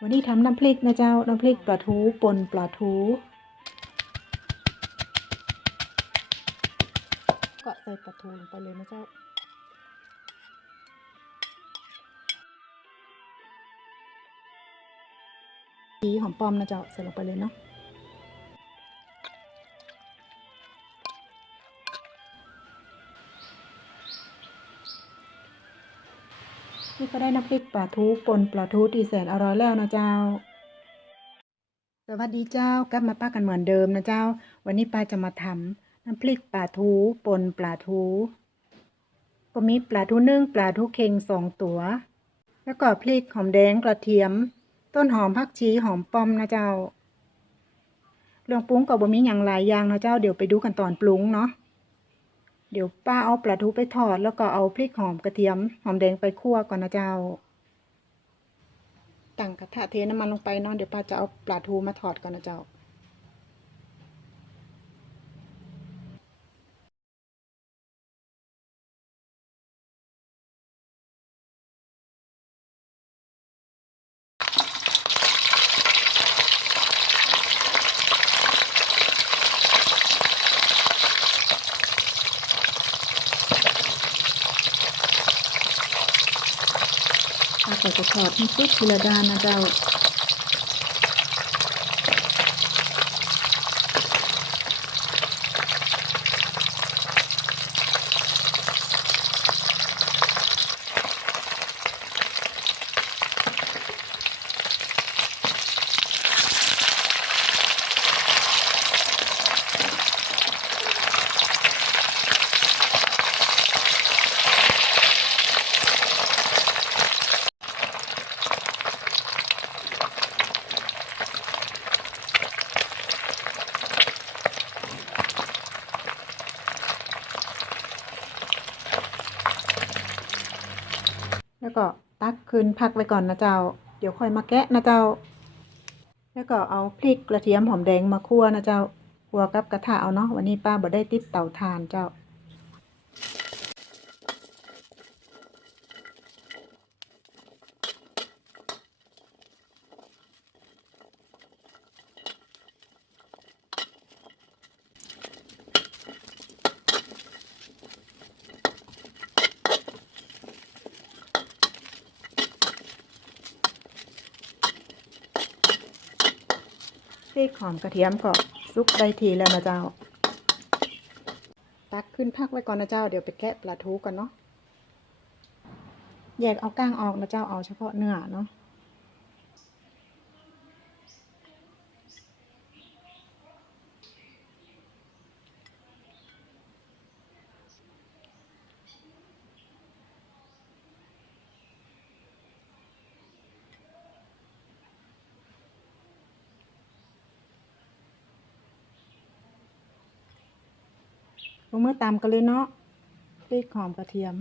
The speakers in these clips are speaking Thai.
วันนี้ทำน้ำพริกนะเจ้า น้ำพริกปลาทูปนปลาทู ก็ใส่ปลาทูลงไปเลยนะเจ้าสีหอมปอมนะเจ้า ใส่ลงไปเลยเนาะ ก็ได้น้ำพริกปลาทูปนปลาทูที่แสนอร่อยแล้วนะเจ้า สวัสดีเจ้ากลับมาป้ากันเหมือนเดิมนะเจ้า วันนี้ป้าจะมาทำน้ำพริกปลาทูปนปลาทู ก็มีปลาทูนึ่งปลาทูเค็งสองตัว แล้วก็พริกหอมแดงกระเทียม ต้นหอมผักชีหอมป้อมนะเจ้าเรื่องปรุงก็บ่มีอย่างหลายอย่างนะเจ้าเดี๋ยวไปดูกันตอนปรุงเนาะ เดี๋ยวป้าเอาปลาทูไปทอด แล้วก็เอาพริกหอมกระเทียมหอมแดงไปคั่วก่อนนะเจ้าตั้งกระทะเทน้ำมันลงไปเนาะเดี๋ยวป้าจะเอาปลาทูมาทอดก่อนนะเจ้า ป้า ก็จะทอดให้สุดทีละด้านนะเจ้า ก็ตักคืนพักไว้ก่อนนะเจ้า เดี๋ยวค่อยมาแกะนะเจ้า แล้วก็เอาพริกกระเทียมหอมแดงมาคั่วนะเจ้าคั่วกับกระทะเอาเนาะวันนี้ป้าบ่ได้ติดเตาถ่านเจ้า พริกหอมกระเทียมก็ซุกได้ทีแล้วนะเจ้า ตักขึ้นพักไว้ก่อนนะเจ้า เดี๋ยวไปแกะปลาทูก่อนเนาะ แยกเอาก้างออกนะเจ้า เอาเฉพาะเนื้อเนาะ ลงมือตามกันเลยเนาะพริกหอมกระเทียม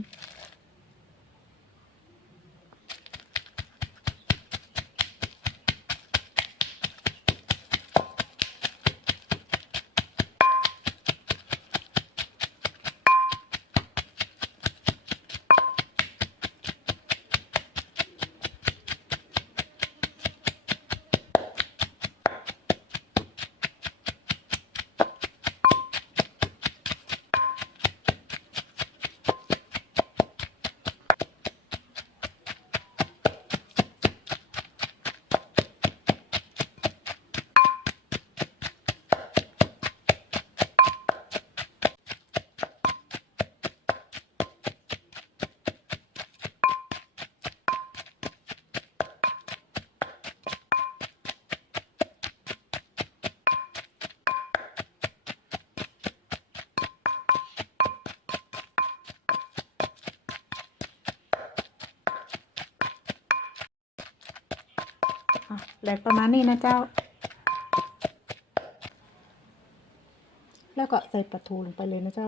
แหลกประมาณนี้นะเจ้า แล้วก็ใส่ปลาทูลงไปเลยนะเจ้า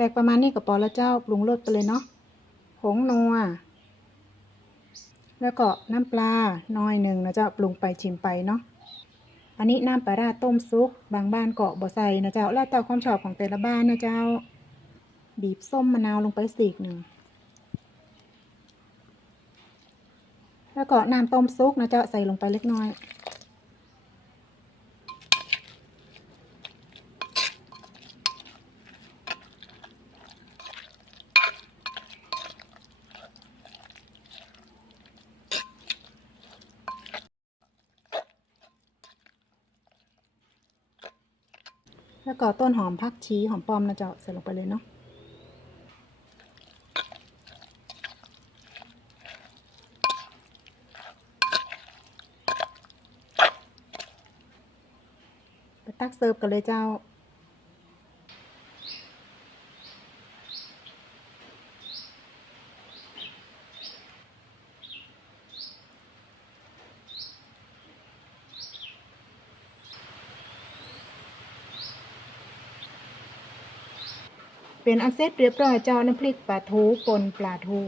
แหลกประมาณนี้ก็พอแล้วเจ้าปรุงรสไปเลยเนาะผงนัว แล้วก็น้ำปลาหน้อยหนึ่งนะเจ้าปรุงไปชิมไปเนาะอันนี้น้ำปลาราต้มซุปบางบ้านเก็บ่ใส่นะเจ้าแล้วแต่ความชอบของแต่ละบ้านนะเจ้า บีบส้มมะนาวลงไปสีกหนึ่งแล้วก็น้ำต้มซุปนะเจ้าใส่ลงไปเล็กน้อย แล้วก็ต้นหอมพักชีหอมปลอมนะเจ้าใส่ลงไปเลยเนาะไปตักเสิร์ฟกันเลยเจ้า เป็นอันเสร็จเรียบร้อยเจ้าน้ำพริกปลาทูปนปลาทู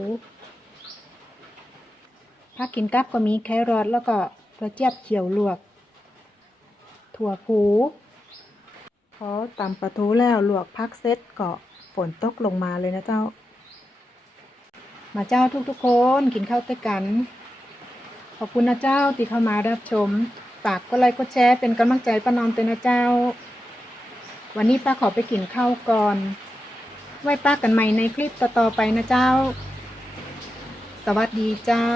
ผักกินกับก็มีแครอทแล้วก็กระเจี๊ยบเขียวลวก ถั่วพูพอตำปลาทูแล้วลวกพักเสร็จก็ฝนตกลงมาเลยนะเจ้า มาเจ้าทุกๆคนกินข้าวด้วยกัน ขอบคุณนะเจ้าที่เข้ามารับชมฝากก็ไลค์ก็แชร์เป็นกำลังใจป้านอมเตยนะเจ้า วันนี้ป้าขอไปกินข้าวก่อน ไว้ป้ากันใหม่ในคลิปต่อๆไปนะเจ้า สวัสดีเจ้า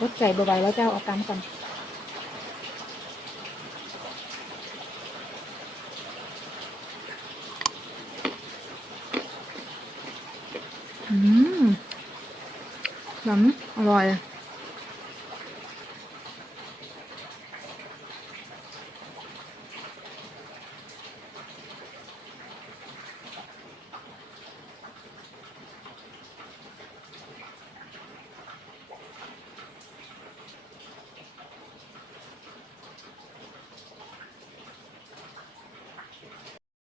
รถใจเบาๆแล้วเจ้าเอากำก่อน อืมหอมอร่อย